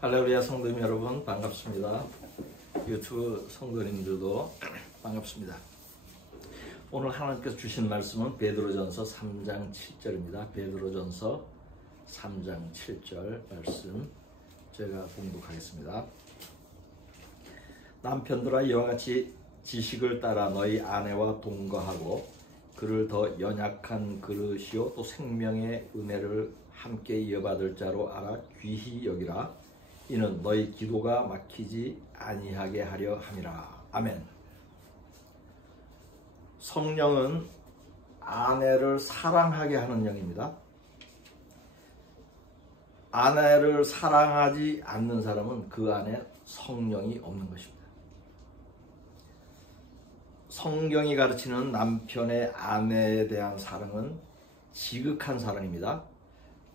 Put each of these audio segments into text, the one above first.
할렐루야 성도님 여러분 반갑습니다. 유튜브 성도님들도 반갑습니다. 오늘 하나님께서 주신 말씀은 베드로전서 3장 7절입니다. 베드로전서 3장 7절 말씀 제가 봉독하겠습니다. 남편들아 이와 같이 지식을 따라 너희 아내와 동거하고 그를 더 연약한 그릇이요 또 생명의 은혜를 함께 이어받을 자로 알아 귀히 여기라. 이는 너희 기도가 막히지 아니하게 하려 함이라. 아멘. 성령은 아내를 사랑하게 하는 영입니다. 아내를 사랑하지 않는 사람은 그 안에 성령이 없는 것입니다. 성경이 가르치는 남편의 아내에 대한 사랑은 지극한 사랑입니다.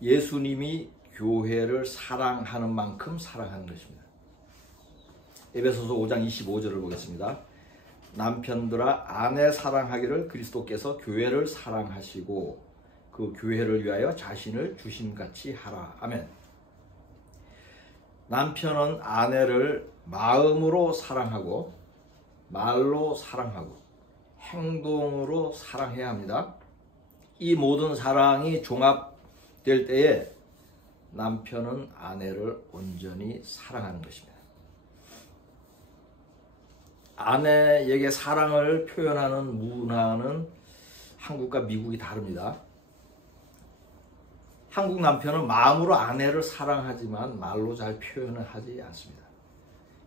예수님이 교회를 사랑하는 만큼 사랑하는 것입니다. 에베소서 5장 25절을 보겠습니다. 남편들아 아내 사랑하기를 그리스도께서 교회를 사랑하시고 그 교회를 위하여 자신을 주심같이 하라. 아멘. 남편은 아내를 마음으로 사랑하고 말로 사랑하고 행동으로 사랑해야 합니다. 이 모든 사랑이 종합될 때에 남편은 아내를 온전히 사랑하는 것입니다. 아내에게 사랑을 표현하는 문화는 한국과 미국이 다릅니다. 한국 남편은 마음으로 아내를 사랑하지만 말로 잘 표현을 하지 않습니다.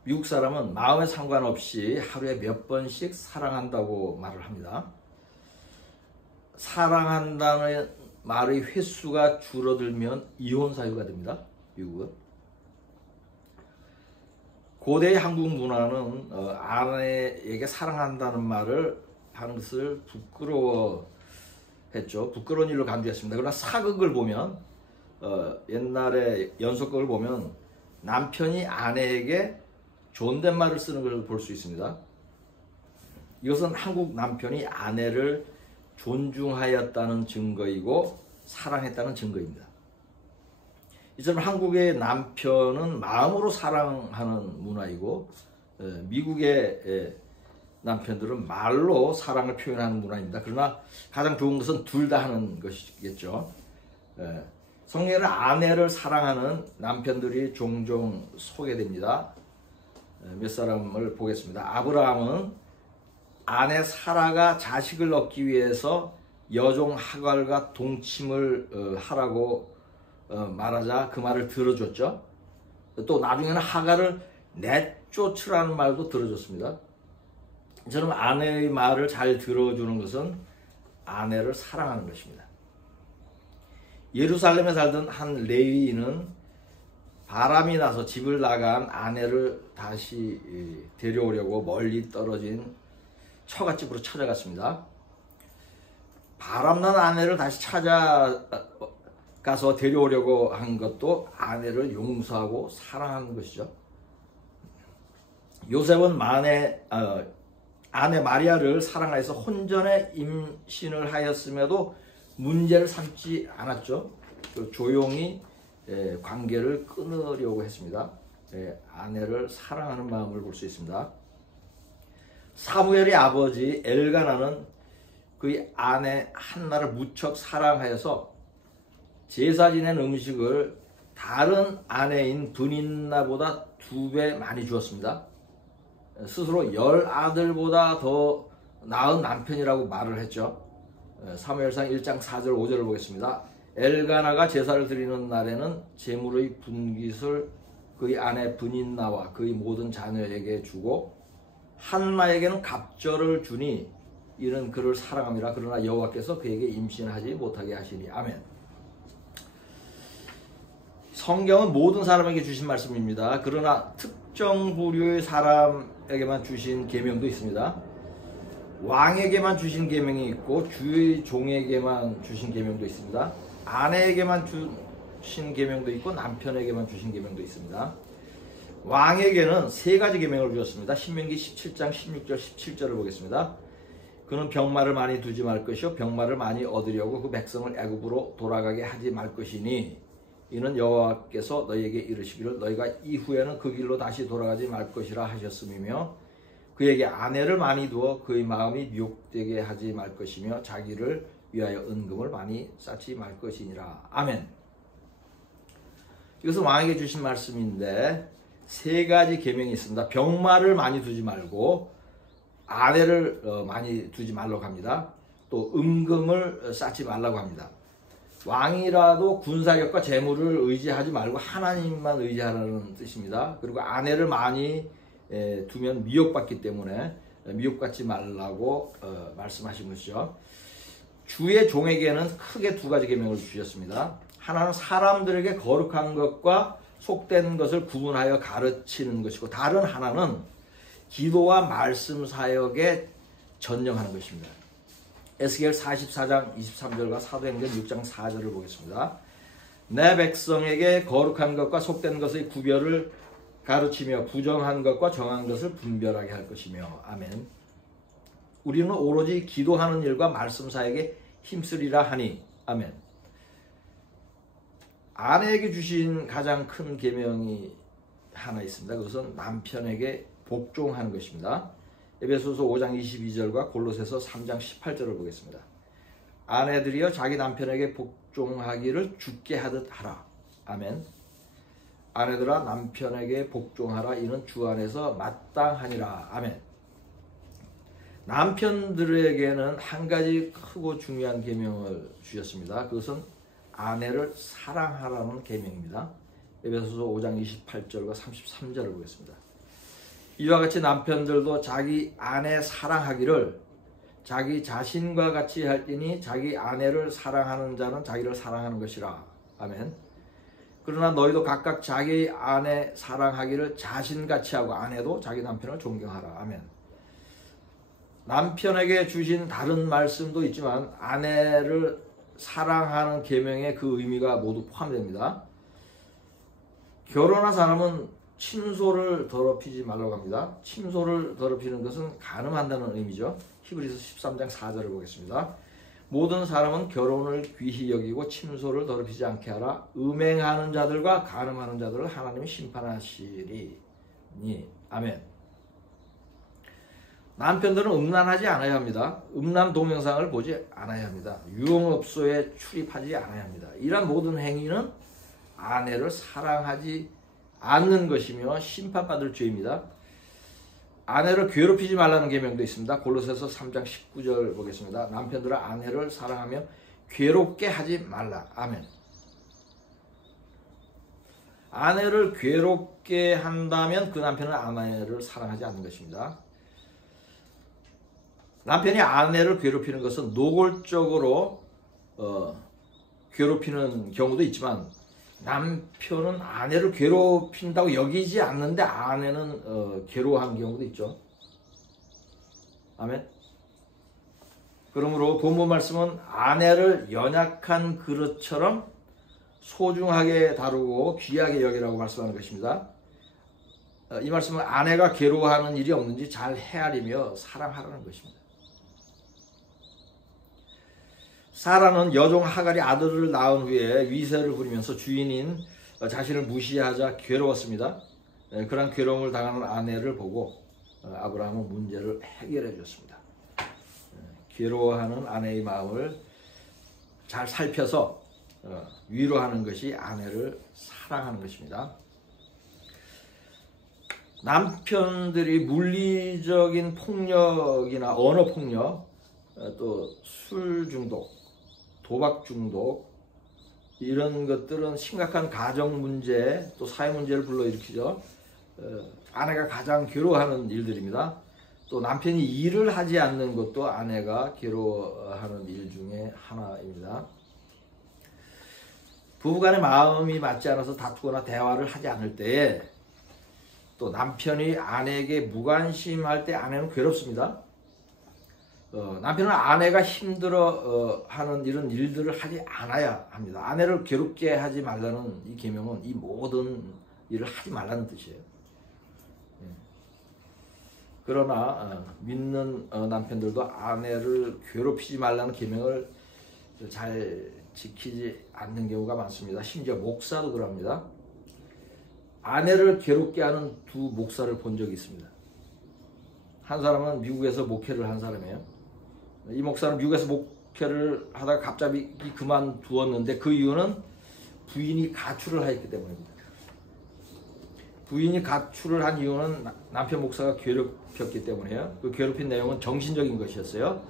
미국 사람은 마음에 상관없이 하루에 몇 번씩 사랑한다고 말을 합니다. 사랑한다는 말의 횟수가 줄어들면 이혼 사유가 됩니다. 미국은. 고대의 한국 문화는 아내에게 사랑한다는 말을 하는 것을 부끄러워했죠. 부끄러운 일로 간주했습니다. 그러나 사극을 보면 옛날에 연속극을 보면 남편이 아내에게 존댓말을 쓰는 걸 볼 수 있습니다. 이것은 한국 남편이 아내를 존중하였다는 증거이고 사랑했다는 증거입니다. 이처럼 한국의 남편은 마음으로 사랑하는 문화이고 미국의 남편들은 말로 사랑을 표현하는 문화입니다. 그러나 가장 좋은 것은 둘 다 하는 것이겠죠. 성경에는 아내를 사랑하는 남편들이 종종 소개됩니다. 몇 사람을 보겠습니다. 아브라함은 아내 사라가 자식을 얻기 위해서 여종 하갈과 동침을 하라고 말하자 그 말을 들어줬죠. 또 나중에는 하갈을 내쫓으라는 말도 들어줬습니다. 저는 아내의 말을 잘 들어주는 것은 아내를 사랑하는 것입니다. 예루살렘에 살던 한 레위인은 바람이 나서 집을 나간 아내를 다시 데려오려고 멀리 떨어진 처갓집으로 찾아갔습니다. 바람난 아내를 다시 찾아가서 데려오려고 한 것도 아내를 용서하고 사랑하는 것이죠. 요셉은 아내 마리아를 사랑하여서 혼전에 임신을 하였음에도 문제를 삼지 않았죠. 조용히 관계를 끊으려고 했습니다. 아내를 사랑하는 마음을 볼 수 있습니다. 사무엘의 아버지 엘가나는 그의 아내 한나를 무척 사랑하여서 제사 지낸 음식을 다른 아내인 브닌나보다 2배 많이 주었습니다. 스스로 10아들보다 더 나은 남편이라고 말을 했죠. 사무엘상 1장 4절 5절을 보겠습니다. 엘가나가 제사를 드리는 날에는 제물의 분깃을 그의 아내 브닌나와 그의 모든 자녀에게 주고 한나에게는 갑절을 주니 이는 그를 사랑함이라. 그러나 여호와께서 그에게 임신하지 못하게 하시니. 아멘. 성경은 모든 사람에게 주신 말씀입니다. 그러나 특정 부류의 사람에게만 주신 계명도 있습니다. 왕에게만 주신 계명이 있고 주의 종에게만 주신 계명도 있습니다. 아내에게만 주신 계명도 있고 남편에게만 주신 계명도 있습니다. 왕에게는 3가지 계명을 주었습니다. 신명기 17장 16절 17절을 보겠습니다. 그는 병마를 많이 두지 말 것이요 병마를 많이 얻으려고 그 백성을 애굽으로 돌아가게 하지 말 것이니 이는 여호와께서 너희에게 이르시기를 너희가 이후에는 그 길로 다시 돌아가지 말 것이라 하셨음이며 그에게 아내를 많이 두어 그의 마음이 미혹되게 하지 말 것이며 자기를 위하여 은금을 많이 쌓지 말 것이니라. 아멘. 이것은 왕에게 주신 말씀인데 세 가지 계명이 있습니다. 병마를 많이 두지 말고 아내를 많이 두지 말라고 합니다. 또 은금을 쌓지 말라고 합니다. 왕이라도 군사력과 재물을 의지하지 말고 하나님만 의지하라는 뜻입니다. 그리고 아내를 많이 두면 미혹받기 때문에 미혹받지 말라고 말씀하신 것이죠. 주의 종에게는 크게 두 가지 계명을 주셨습니다. 하나는 사람들에게 거룩한 것과 속된 것을 구분하여 가르치는 것이고 다른 하나는 기도와 말씀 사역에 전념하는 것입니다. 에스겔 44장 23절과 사도행전 6장 4절을 보겠습니다. 내 백성에게 거룩한 것과 속된 것의 구별을 가르치며 부정한 것과 정한 것을 분별하게 할 것이며 아멘. 우리는 오로지 기도하는 일과 말씀 사역에 힘쓰리라 하니 아멘. 아내에게 주신 가장 큰 계명이 하나 있습니다. 그것은 남편에게 복종하는 것입니다. 에베소서 5장 22절과 골로새서 3장 18절을 보겠습니다. 아내들이여 자기 남편에게 복종하기를 주께 하듯 하라. 아멘. 아내들아 남편에게 복종하라. 이는 주 안에서 마땅하니라. 아멘. 남편들에게는 한 가지 크고 중요한 계명을 주셨습니다. 그것은 아내를 사랑하라는 계명입니다. 에베소서 5장 28절과 33절을 보겠습니다. 이와 같이 남편들도 자기 아내 사랑하기를 자기 자신과 같이 할지니 자기 아내를 사랑하는 자는 자기를 사랑하는 것이라. 아멘. 그러나 너희도 각각 자기 아내 사랑하기를 자신같이 하고 아내도 자기 남편을 존경하라. 아멘. 남편에게 주신 다른 말씀도 있지만 아내를 사랑하는 계명에 그 의미가 모두 포함됩니다. 결혼한 사람은 침소를 더럽히지 말라고 합니다. 침소를 더럽히는 것은 간음한다는 의미죠. 히브리서 13장 4절을 보겠습니다. 모든 사람은 결혼을 귀히 여기고 침소를 더럽히지 않게 하라. 음행하는 자들과 간음하는 자들을 하나님이 심판하시리니. 아멘. 남편들은 음란하지 않아야 합니다. 음란 동영상을 보지 않아야 합니다. 유흥업소에 출입하지 않아야 합니다. 이러한 모든 행위는 아내를 사랑하지 않는 것이며 심판받을 죄입니다. 아내를 괴롭히지 말라는 계명도 있습니다. 골로새서 3장 19절 보겠습니다. 남편들아 아내를 사랑하며 괴롭게 하지 말라. 아멘. 아내를 괴롭게 한다면 그 남편은 아내를 사랑하지 않는 것입니다. 남편이 아내를 괴롭히는 것은 노골적으로 괴롭히는 경우도 있지만 남편은 아내를 괴롭힌다고 여기지 않는데 아내는 괴로워하는 경우도 있죠. 아멘. 그러므로 본문 말씀은 아내를 연약한 그릇처럼 소중하게 다루고 귀하게 여기라고 말씀하는 것입니다. 이 말씀은 아내가 괴로워하는 일이 없는지 잘 헤아리며 사랑하라는 것입니다. 사라는 여종 하갈이 아들을 낳은 후에 위세를 부리면서 주인인 자신을 무시하자 괴로웠습니다. 그런 괴로움을 당하는 아내를 보고 아브라함은 문제를 해결해 줬습니다. 괴로워하는 아내의 마음을 잘 살펴서 위로하는 것이 아내를 사랑하는 것입니다. 남편들이 물리적인 폭력이나 언어 폭력, 또 술 중독, 도박 중독 이런 것들은 심각한 가정 문제 또 사회 문제를 불러일으키죠. 아내가 가장 괴로워하는 일들입니다. 또 남편이 일을 하지 않는 것도 아내가 괴로워하는 일 중에 하나입니다. 부부간의 마음이 맞지 않아서 다투거나 대화를 하지 않을 때에 또 남편이 아내에게 무관심할 때 아내는 괴롭습니다. 남편은 아내가 힘들어 하는 이런 일들을 하지 않아야 합니다. 아내를 괴롭게 하지 말라는 이 계명은 이 모든 일을 하지 말라는 뜻이에요. 그러나 믿는 남편들도 아내를 괴롭히지 말라는 계명을 잘 지키지 않는 경우가 많습니다. 심지어 목사도 그럽니다. 아내를 괴롭게 하는 두 목사를 본 적이 있습니다. 한 사람은 미국에서 목회를 한 사람이에요. 이 목사는 미국에서 목회를 하다가 갑자기 그만두었는데 그 이유는 부인이 가출을 하였기 때문입니다. 부인이 가출을 한 이유는 남편 목사가 괴롭혔기 때문이에요. 그 괴롭힌 내용은 정신적인 것이었어요.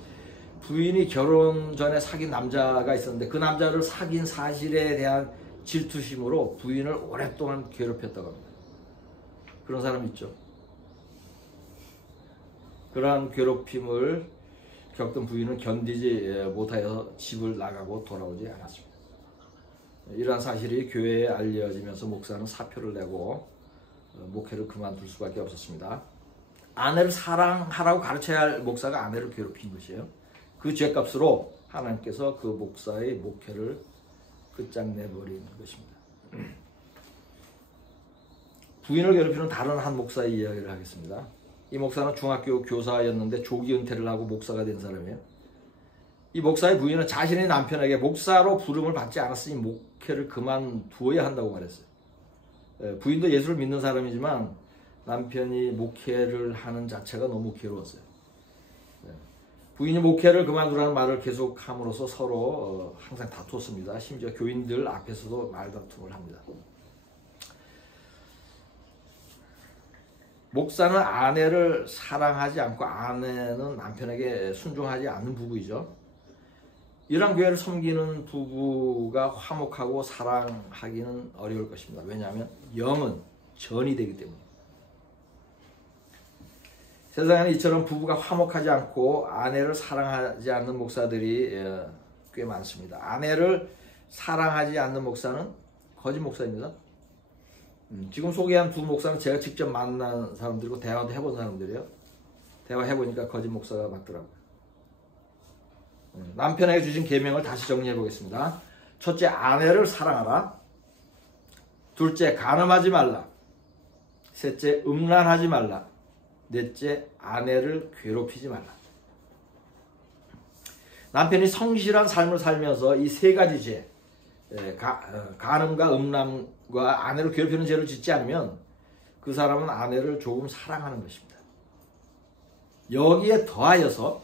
부인이 결혼 전에 사귄 남자가 있었는데 그 남자를 사귄 사실에 대한 질투심으로 부인을 오랫동안 괴롭혔다고 합니다. 그런 사람 있죠. 그러한 괴롭힘을 겪던 부인은 견디지 못하여 집을 나가고 돌아오지 않았습니다. 이러한 사실이 교회에 알려지면서 목사는 사표를 내고 목회를 그만둘 수밖에 없었습니다. 아내를 사랑하라고 가르쳐야 할 목사가 아내를 괴롭힌 것이에요. 그 죄값으로 하나님께서 그 목사의 목회를 끝장내버린 것입니다. 부인을 괴롭히는 다른 한 목사의 이야기를 하겠습니다. 이 목사는 중학교 교사였는데 조기 은퇴를 하고 목사가 된 사람이에요. 이 목사의 부인은 자신의 남편에게 목사로 부름을 받지 않았으니 목회를 그만두어야 한다고 말했어요. 부인도 예수를 믿는 사람이지만 남편이 목회를 하는 자체가 너무 괴로웠어요. 부인이 목회를 그만두라는 말을 계속함으로써 서로 항상 다투었습니다. 심지어 교인들 앞에서도 말다툼을 합니다. 목사는 아내를 사랑하지 않고 아내는 남편에게 순종하지 않는 부부이죠. 이런 교회를 섬기는 부부가 화목하고 사랑하기는 어려울 것입니다. 왜냐하면 영은 전이 되기 때문입니다. 세상에는 이처럼 부부가 화목하지 않고 아내를 사랑하지 않는 목사들이 꽤 많습니다. 아내를 사랑하지 않는 목사는 거짓 목사입니다. 지금 소개한 두 목사는 제가 직접 만난 사람들이고 대화도 해본 사람들이에요. 대화해보니까 거짓 목사가 맞더라고요. 남편에게 주신 계명을 다시 정리해 보겠습니다. 첫째, 아내를 사랑하라. 둘째, 간음하지 말라. 셋째, 음란하지 말라. 넷째, 아내를 괴롭히지 말라. 남편이 성실한 삶을 살면서 이 세 가지 죄, 간음과 음란과 아내를 괴롭히는 죄를 짓지 않으면 그 사람은 아내를 조금 사랑하는 것입니다. 여기에 더하여서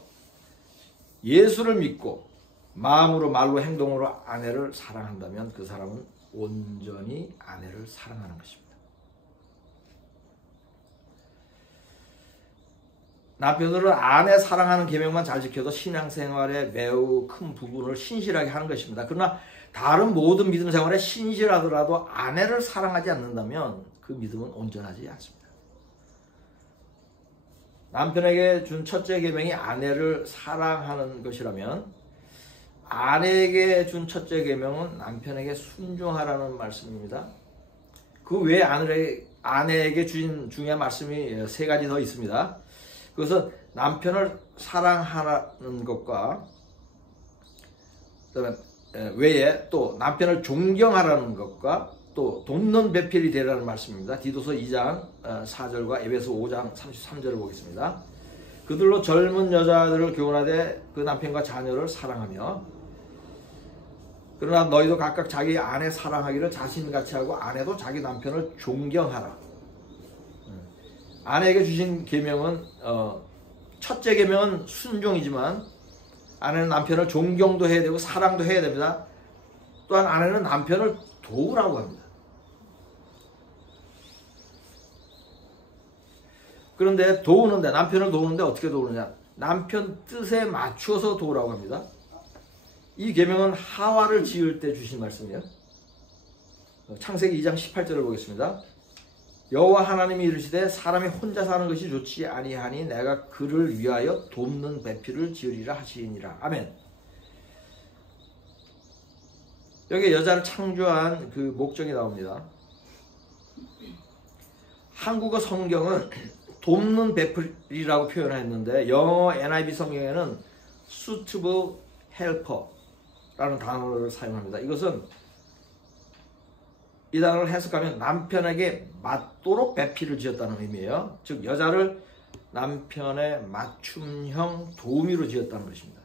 예수를 믿고 마음으로 말로 행동으로 아내를 사랑한다면 그 사람은 온전히 아내를 사랑하는 것입니다. 남편들은 아내 사랑하는 계명만 잘 지켜도 신앙생활의 매우 큰 부분을 신실하게 하는 것입니다. 그러나 다른 모든 믿음 생활에 신실하더라도 아내를 사랑하지 않는다면 그 믿음은 온전하지 않습니다. 남편에게 준 첫째 계명이 아내를 사랑하는 것이라면 아내에게 준 첫째 계명은 남편에게 순종하라는 말씀입니다. 그 외에 아내에게 주신 중요한 말씀이 세 가지 더 있습니다. 그것은 남편을 사랑하는 것과 그다음에 외에 또 남편을 존경하라는 것과 또 돕는 배필이 되라는 말씀입니다. 디도서 2장 4절과 에베소 5장 33절을 보겠습니다. 그들로 젊은 여자들을 교훈하되 그 남편과 자녀를 사랑하며 그러나 너희도 각각 자기 아내 사랑하기를 자신같이 하고 아내도 자기 남편을 존경하라. 아내에게 주신 계명은 첫째 계명은 순종이지만 아내는 남편을 존경도 해야 되고 사랑도 해야 됩니다. 또한 아내는 남편을 도우라고 합니다. 그런데 남편을 도우는데 어떻게 도우느냐? 남편 뜻에 맞추어서 도우라고 합니다. 이 계명은 하와를 지을 때 주신 말씀이에요. 창세기 2장 18절을 보겠습니다. 여호와 하나님이 이르시되 사람이 혼자 사는 것이 좋지 아니하니 내가 그를 위하여 돕는 배필을 지으리라 하시니라. 아멘. 여기 여자를 창조한 그 목적이 나옵니다. 한국어 성경은 돕는 배필이라고 표현했는데 영어 NIV 성경에는 suitable helper라는 단어를 사용합니다. 이것은 이 단어를 해석하면 남편에게 맞도록 배필을 지었다는 의미예요. 즉 여자를 남편의 맞춤형 도우미로 지었다는 것입니다.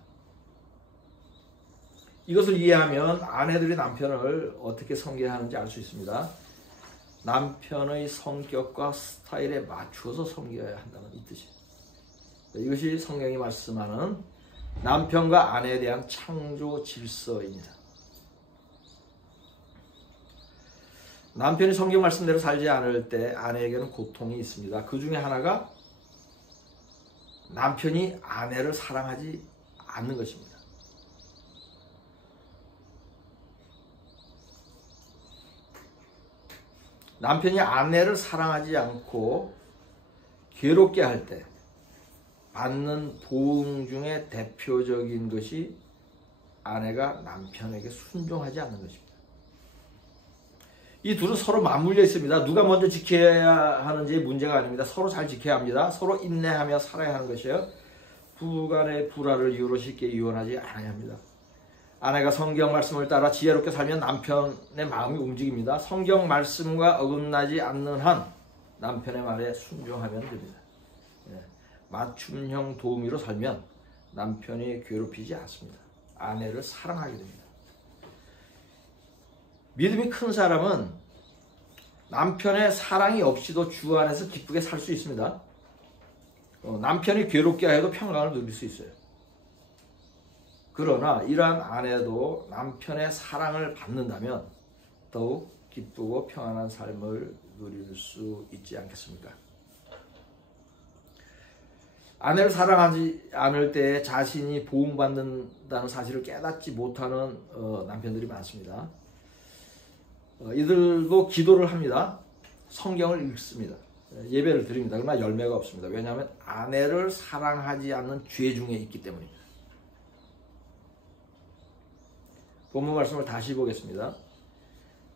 이것을 이해하면 아내들이 남편을 어떻게 섬겨야 하는지 알 수 있습니다. 남편의 성격과 스타일에 맞추어서 섬겨야 한다는 이 뜻이에요. 이것이 성경이 말씀하는 남편과 아내에 대한 창조 질서입니다. 남편이 성경 말씀대로 살지 않을 때 아내에게는 고통이 있습니다. 그 중에 하나가 남편이 아내를 사랑하지 않는 것입니다. 남편이 아내를 사랑하지 않고 괴롭게 할 때 받는 보응 중에 대표적인 것이 아내가 남편에게 순종하지 않는 것입니다. 이 둘은 서로 맞물려 있습니다. 누가 먼저 지켜야 하는지 문제가 아닙니다. 서로 잘 지켜야 합니다. 서로 인내하며 살아야 하는 것이에요. 부부간의 불화를 이유로 쉽게 이혼하지 않아야 합니다. 아내가 성경 말씀을 따라 지혜롭게 살면 남편의 마음이 움직입니다. 성경 말씀과 어긋나지 않는 한 남편의 말에 순종하면 됩니다. 맞춤형 도우미로 살면 남편이 괴롭히지 않습니다. 아내를 사랑하게 됩니다. 믿음이 큰 사람은 남편의 사랑이 없이도 주 안에서 기쁘게 살 수 있습니다. 남편이 괴롭게 해도 평강을 누릴 수 있어요. 그러나 이러한 아내도 남편의 사랑을 받는다면 더욱 기쁘고 평안한 삶을 누릴 수 있지 않겠습니까? 아내를 사랑하지 않을 때 자신이 보응받는다는 사실을 깨닫지 못하는 남편들이 많습니다. 이들도 기도를 합니다. 성경을 읽습니다. 예배를 드립니다. 그러나 열매가 없습니다. 왜냐하면 아내를 사랑하지 않는 죄 중에 있기 때문입니다. 본문 말씀을 다시 보겠습니다.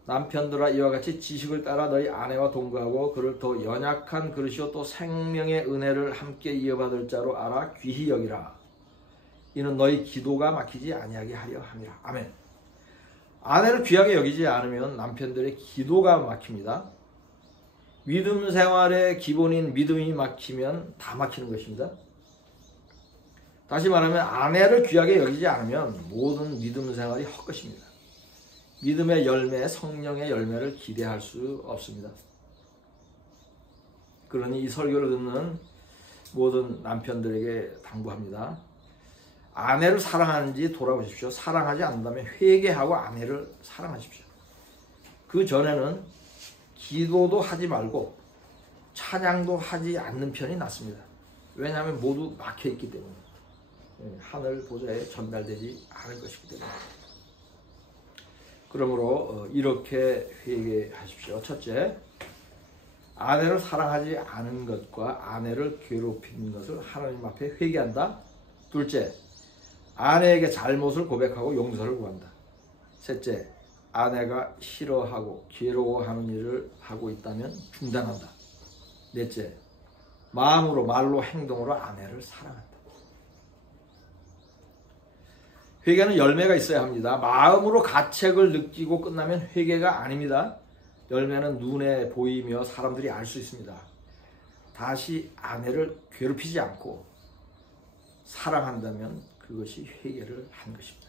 남편들아 이와 같이 지식을 따라 너희 아내와 동거하고 그를 더 연약한 그릇이요 또 생명의 은혜를 함께 이어받을 자로 알아 귀히 여기라. 이는 너희 기도가 막히지 아니하게 하려 함이라. 아멘. 아내를 귀하게 여기지 않으면 남편들의 기도가 막힙니다. 믿음 생활의 기본인 믿음이 막히면 다 막히는 것입니다. 다시 말하면 아내를 귀하게 여기지 않으면 모든 믿음 생활이 헛것입니다. 믿음의 열매, 성령의 열매를 기대할 수 없습니다. 그러니 이 설교를 듣는 모든 남편들에게 당부합니다. 아내를 사랑하는지 돌아보십시오. 사랑하지 않는다면 회개하고 아내를 사랑하십시오. 그 전에는 기도도 하지 말고 찬양도 하지 않는 편이 낫습니다. 왜냐하면 모두 막혀있기 때문에 하늘 보좌에 전달되지 않을 것이기 때문에. 그러므로 이렇게 회개하십시오. 첫째, 아내를 사랑하지 않은 것과 아내를 괴롭힌 것을 하나님 앞에 회개한다. 둘째, 아내에게 잘못을 고백하고 용서를 구한다. 셋째, 아내가 싫어하고 괴로워하는 일을 하고 있다면 중단한다. 넷째, 마음으로 말로 행동으로 아내를 사랑한다. 회개는 열매가 있어야 합니다. 마음으로 가책을 느끼고 끝나면 회개가 아닙니다. 열매는 눈에 보이며 사람들이 알 수 있습니다. 다시 아내를 괴롭히지 않고 사랑한다면 그것이 회개를 한 것입니다.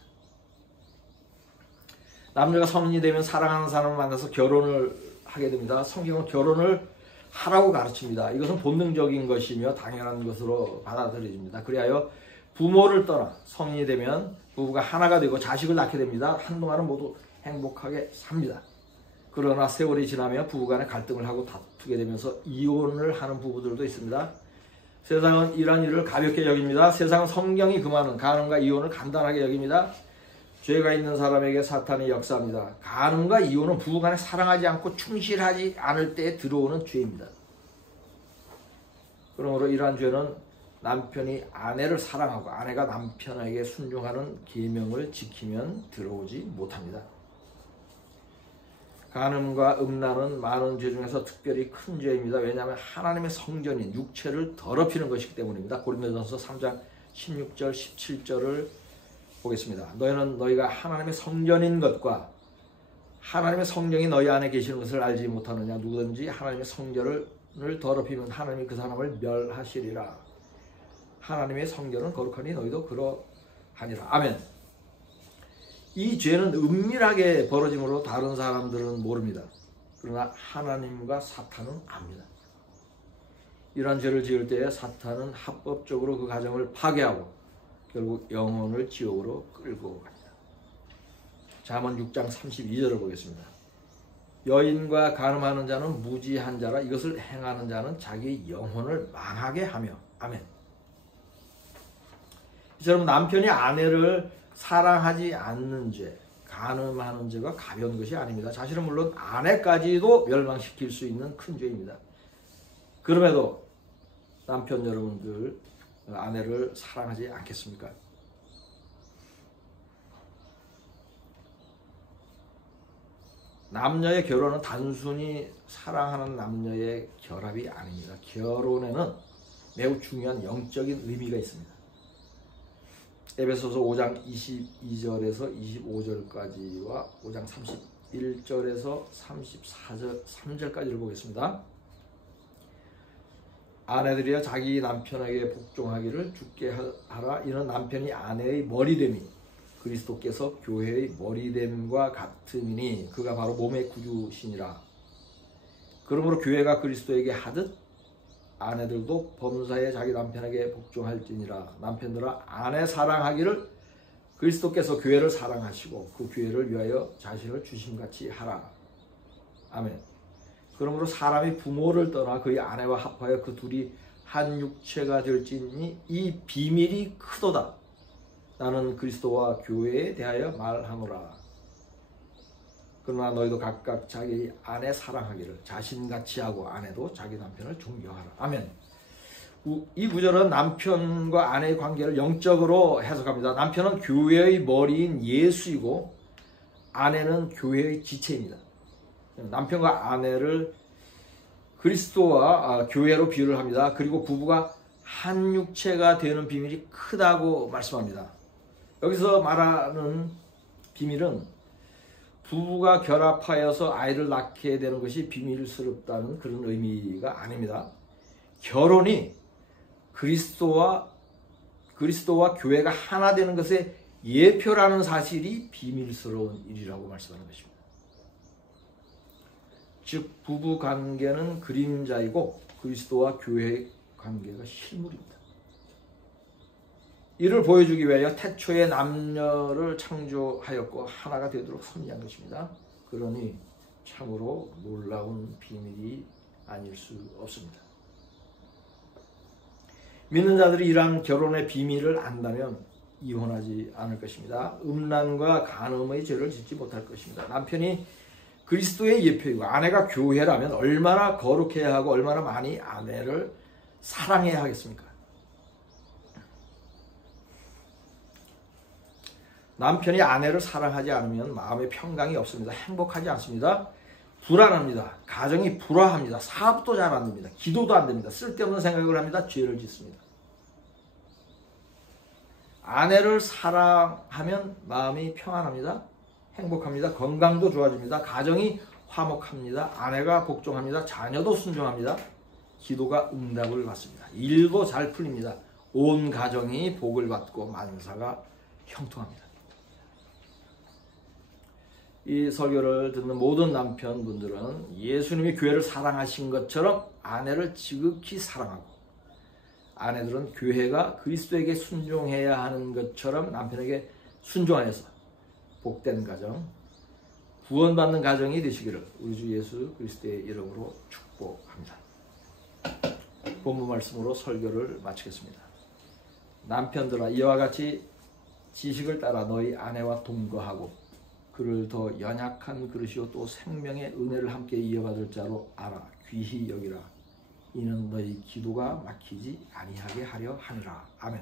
남녀가 성인이 되면 사랑하는 사람을 만나서 결혼을 하게 됩니다. 성경은 결혼을 하라고 가르칩니다. 이것은 본능적인 것이며 당연한 것으로 받아들여집니다. 그리하여 부모를 떠나 성인이 되면 부부가 하나가 되고 자식을 낳게 됩니다. 한동안은 모두 행복하게 삽니다. 그러나 세월이 지나며 부부간에 갈등을 하고 다투게 되면서 이혼을 하는 부부들도 있습니다. 세상은 이러한 일을 가볍게 여깁니다. 세상은 성경이 금하는 간음과 이혼을 간단하게 여깁니다. 죄가 있는 사람에게 사탄이 역사합니다. 간음과 이혼은 부부간에 사랑하지 않고 충실하지 않을 때 들어오는 죄입니다. 그러므로 이러한 죄는 남편이 아내를 사랑하고 아내가 남편에게 순종하는 계명을 지키면 들어오지 못합니다. 간음과 음란은 많은 죄 중에서 특별히 큰 죄입니다. 왜냐하면 하나님의 성전인 육체를 더럽히는 것이기 때문입니다. 고린도전서 3장 16절 17절을 보겠습니다. 너희는 너희가 하나님의 성전인 것과 하나님의 성령이 너희 안에 계시는 것을 알지 못하느냐. 누구든지 하나님의 성전을 더럽히면 하나님이 그 사람을 멸하시리라. 하나님의 성전은 거룩하니 너희도 그러하니라. 아멘. 이 죄는 은밀하게 벌어짐으로 다른 사람들은 모릅니다. 그러나 하나님과 사탄은 압니다. 이러한 죄를 지을 때에 사탄은 합법적으로 그 가정을 파괴하고 결국 영혼을 지옥으로 끌고 갑니다. 잠언 6장 32절을 보겠습니다. 여인과 간음하는 자는 무지한 자라 이것을 행하는 자는 자기 영혼을 망하게 하며. 아멘. 이처럼 남편이 아내를 사랑하지 않는 죄, 간음하는 죄가 가벼운 것이 아닙니다. 자신은 물론 아내까지도 멸망시킬 수 있는 큰 죄입니다. 그럼에도 남편 여러분들 아내를 사랑하지 않겠습니까? 남녀의 결혼은 단순히 사랑하는 남녀의 결합이 아닙니다. 결혼에는 매우 중요한 영적인 의미가 있습니다. 에베소서 5장 22절에서 25절까지와 5장 31절에서 34절 3절까지를 보겠습니다. 아내들이여 자기 남편에게 복종하기를 주께 하라. 이는 남편이 아내의 머리됨이 그리스도께서 교회의 머리됨과 같음이니 그가 바로 몸의 구주시니라. 그러므로 교회가 그리스도에게 하듯 아내들도 범사에 자기 남편에게 복종할지니라. 남편들아 아내 사랑하기를 그리스도께서 교회를 사랑하시고 그 교회를 위하여 자신을 주심같이 하라. 아멘. 그러므로 사람이 부모를 떠나 그의 아내와 합하여 그 둘이 한 육체가 될지니 이 비밀이 크도다. 나는 그리스도와 교회에 대하여 말하노라. 그러나 너희도 각각 자기 아내 사랑하기를 자신같이 하고 아내도 자기 남편을 존경하라. 아멘. 이 구절은 남편과 아내의 관계를 영적으로 해석합니다. 남편은 교회의 머리인 예수이고 아내는 교회의 지체입니다. 남편과 아내를 그리스도와 교회로 비유를 합니다. 그리고 부부가 한 육체가 되는 비밀이 크다고 말씀합니다. 여기서 말하는 비밀은 부부가 결합하여서 아이를 낳게 되는 것이 비밀스럽다는 그런 의미가 아닙니다. 결혼이 그리스도와 교회가 하나 되는 것의 예표라는 사실이 비밀스러운 일이라고 말씀하는 것입니다. 즉 부부 관계는 그림자이고 그리스도와 교회의 관계가 실물입니다. 이를 보여주기 위하여 태초에 남녀를 창조하였고 하나가 되도록 섭리한 것입니다. 그러니 참으로 놀라운 비밀이 아닐 수 없습니다. 믿는 자들이 이러한 결혼의 비밀을 안다면 이혼하지 않을 것입니다. 음란과 간음의 죄를 짓지 못할 것입니다. 남편이 그리스도의 예표이고 아내가 교회라면 얼마나 거룩해야 하고 얼마나 많이 아내를 사랑해야 하겠습니까? 남편이 아내를 사랑하지 않으면 마음의 평강이 없습니다. 행복하지 않습니다. 불안합니다. 가정이 불화합니다. 사업도 잘 안 됩니다. 기도도 안 됩니다. 쓸데없는 생각을 합니다. 죄를 짓습니다. 아내를 사랑하면 마음이 평안합니다. 행복합니다. 건강도 좋아집니다. 가정이 화목합니다. 아내가 복종합니다. 자녀도 순종합니다. 기도가 응답을 받습니다. 일도 잘 풀립니다. 온 가정이 복을 받고 만사가 형통합니다. 이 설교를 듣는 모든 남편분들은 예수님이 교회를 사랑하신 것처럼 아내를 지극히 사랑하고 아내들은 교회가 그리스도에게 순종해야 하는 것처럼 남편에게 순종하여서 복된 가정, 구원받는 가정이 되시기를 우리 주 예수 그리스도의 이름으로 축복합니다. 본문 말씀으로 설교를 마치겠습니다. 남편들아 이와 같이 지식을 따라 너희 아내와 동거하고 그를 더 연약한 그릇이요 또 생명의 은혜를 함께 이어받을 자로 알아 귀히 여기라. 이는 너희 기도가 막히지 아니하게 하려 하니라. 아멘.